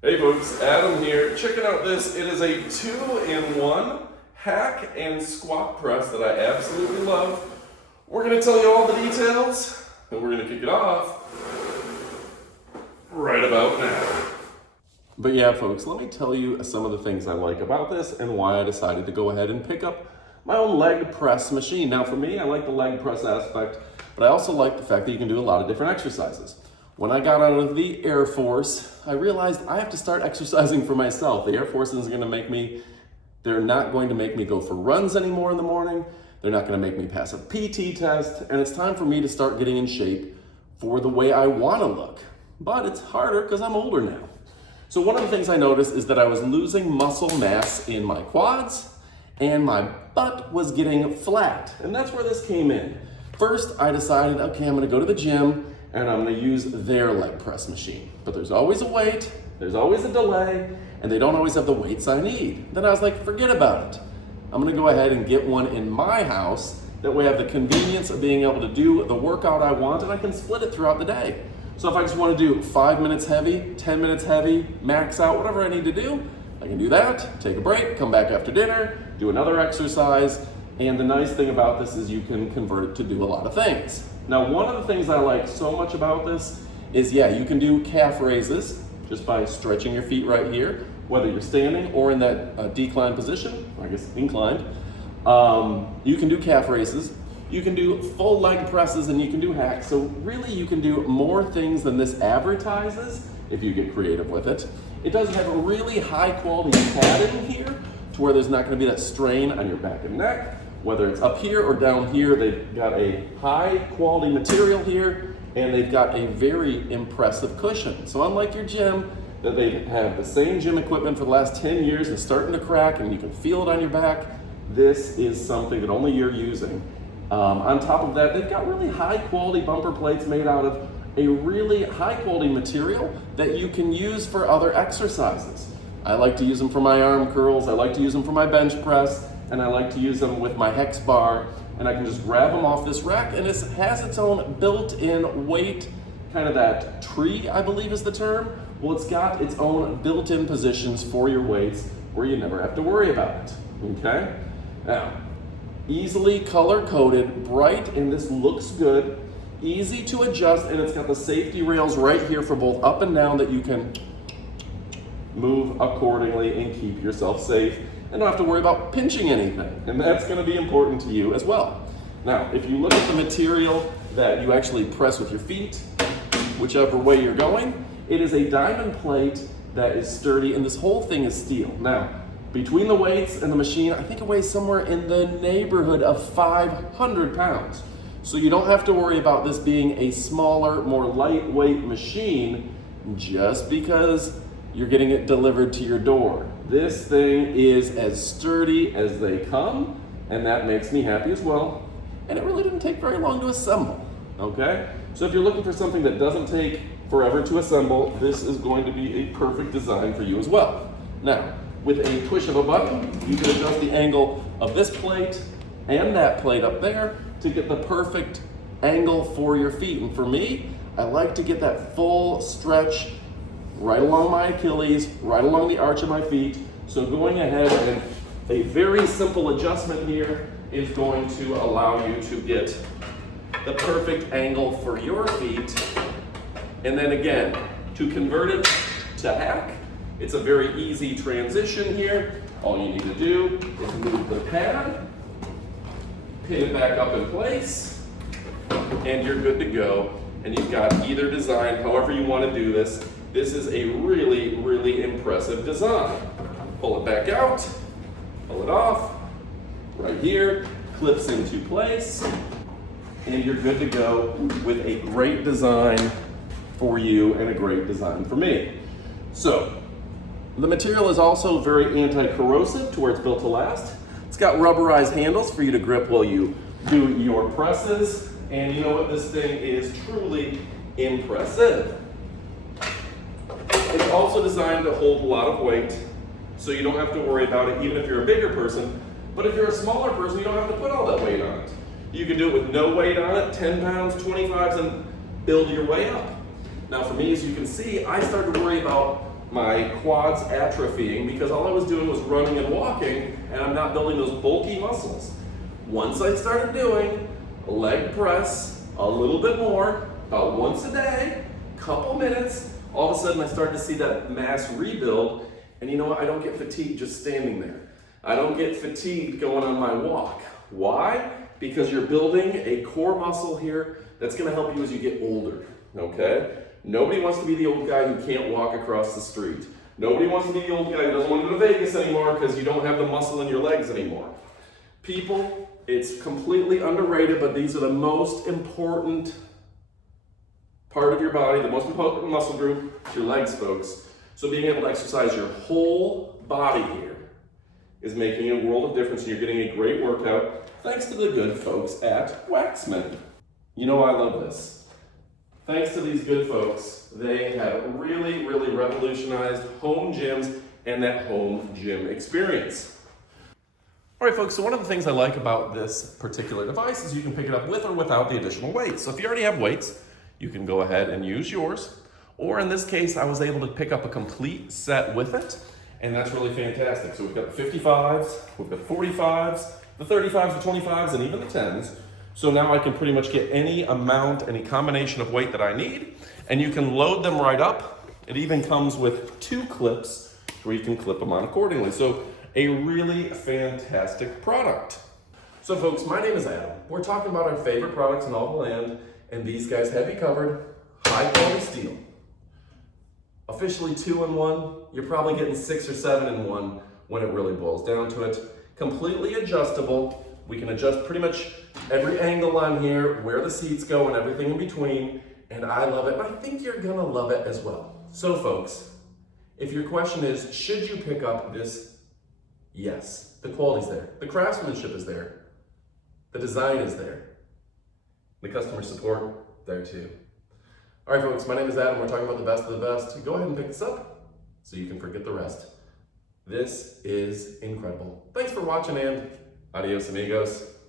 Hey folks, Adam here. Checking out this. It is a 2-in-1 hack and squat press that I absolutely love. We're going to tell you all the details, and we're going to kick it off right about now. But yeah, folks, let me tell you some of the things I like about this and why I decided to go ahead and pick up my own leg press machine. Now for me, I like the leg press aspect, but I also like the fact that you can do a lot of different exercises. When I got out of the Air Force, I realized I have to start exercising for myself. The Air Force isn't going to make me, they're not going to make me go for runs anymore in the morning. They're not going to make me pass a PT test. And it's time for me to start getting in shape for the way I want to look. But it's harder because I'm older now. So one of the things I noticed is that I was losing muscle mass in my quads and my butt was getting flat. And that's where this came in. First, I decided, okay, I'm going to go to the gym and I'm going to use their leg press machine. But there's always a wait, there's always a delay, and they don't always have the weights I need. Then I was like, forget about it. I'm going to go ahead and get one in my house. That way I have the convenience of being able to do the workout I want, and I can split it throughout the day. So if I just want to do 5 minutes heavy, 10 minutes heavy, max out, whatever I need to do, I can do that, take a break, come back after dinner, do another exercise. And the nice thing about this is you can convert it to do a lot of things. Now, one of the things I like so much about this is, yeah, you can do calf raises just by stretching your feet right here, whether you're standing or in that declined position, or I guess inclined. You can do calf raises, you can do full leg presses, and you can do hacks. So really you can do more things than this advertises if you get creative with it. It does have a really high quality padding here to where there's not going to be that strain on your back and neck. Whether it's up here or down here, they've got a high quality material here, and they've got a very impressive cushion. So unlike your gym, that they have the same gym equipment for the last 10 years and starting to crack and you can feel it on your back, this is something that only you're using. On top of that, they've got really high quality bumper plates made out of a really high quality material that you can use for other exercises. I like to use them for my arm curls, I like to use them for my bench press, and I like to use them with my hex bar, and I can just grab them off this rack, and it has its own built-in weight, kind of that tree, I believe is the term. Well, it's got its own built-in positions for your weights where you never have to worry about it, okay? Now, easily color-coded, bright, and this looks good, easy to adjust, and it's got the safety rails right here for both up and down that you can move accordingly and keep yourself safe and don't have to worry about pinching anything. And that's going to be important to you as well. Now, if you look at the material that you actually press with your feet, whichever way you're going, it is a diamond plate that is sturdy, and this whole thing is steel. Now, between the weights and the machine, I think it weighs somewhere in the neighborhood of 500 pounds. So you don't have to worry about this being a smaller, more lightweight machine just because you're getting it delivered to your door. This thing is as sturdy as they come, and that makes me happy as well. And it really didn't take very long to assemble, okay? So if you're looking for something that doesn't take forever to assemble, this is going to be a perfect design for you as well. Now, with a push of a button, you can adjust the angle of this plate and that plate up there to get the perfect angle for your feet. And for me, I like to get that full stretch right along my Achilles, right along the arch of my feet. So going ahead and a very simple adjustment here is going to allow you to get the perfect angle for your feet. And then again, to convert it to hack, it's a very easy transition here. All you need to do is move the pad, pin it back up in place, and you're good to go. And you've got either design, however you want to do this. This is a really, really impressive design. Pull it back out, pull it off, right here, clips into place, and you're good to go with a great design for you and a great design for me. So, the material is also very anti-corrosive to where it's built to last. It's got rubberized handles for you to grip while you do your presses, and you know what, this thing is truly impressive. It's also designed to hold a lot of weight, so you don't have to worry about it even if you're a bigger person. But if you're a smaller person, you don't have to put all that weight on it. You can do it with no weight on it, 10 pounds, 25s, and build your way up. Now for me, as you can see, I started to worry about my quads atrophying because all I was doing was running and walking, and I'm not building those bulky muscles. Once I started doing leg press a little bit more, about once a day, couple minutes, all of a sudden I started to see that mass rebuild. And you know what? I don't get fatigued just standing there. I don't get fatigued going on my walk. Why? Because you're building a core muscle here that's gonna help you as you get older, okay? Nobody wants to be the old guy who can't walk across the street. Nobody wants to be the old guy who doesn't want to go to Vegas anymore because you don't have the muscle in your legs anymore. People, it's completely underrated, but these are the most important part of your body, the most important muscle group, your legs, folks. So being able to exercise your whole body here is making a world of difference, and you're getting a great workout thanks to the good folks at Waxman. You know I love this. Thanks to these good folks, they have really, really revolutionized home gyms and that home gym experience. All right, folks, so one of the things I like about this particular device is you can pick it up with or without the additional weights. So if you already have weights, you can go ahead and use yours. Or in this case, I was able to pick up a complete set with it, and that's really fantastic. So we've got the 55s, we've got the 45s, the 35s, the 25s, and even the 10s. So now I can pretty much get any amount, any combination of weight that I need, and you can load them right up. It even comes with 2 clips where you can clip them on accordingly. So a really fantastic product. So folks, my name is Adam. We're talking about our favorite products in all the land, and these guys have you covered. High quality steel. Officially 2-in-1, you're probably getting 6 or 7-in-1 when it really boils down to it. Completely adjustable. We can adjust pretty much every angle on here, where the seats go and everything in between, and I love it. I think you're gonna love it as well. So folks, if your question is, should you pick up this? Yes, the quality's there. The craftsmanship is there. The design is there. The customer support, there too. All right, folks, my name is Adam. We're talking about the best of the best. Go ahead and pick this up so you can forget the rest. This is incredible. Thanks for watching, and adios, amigos.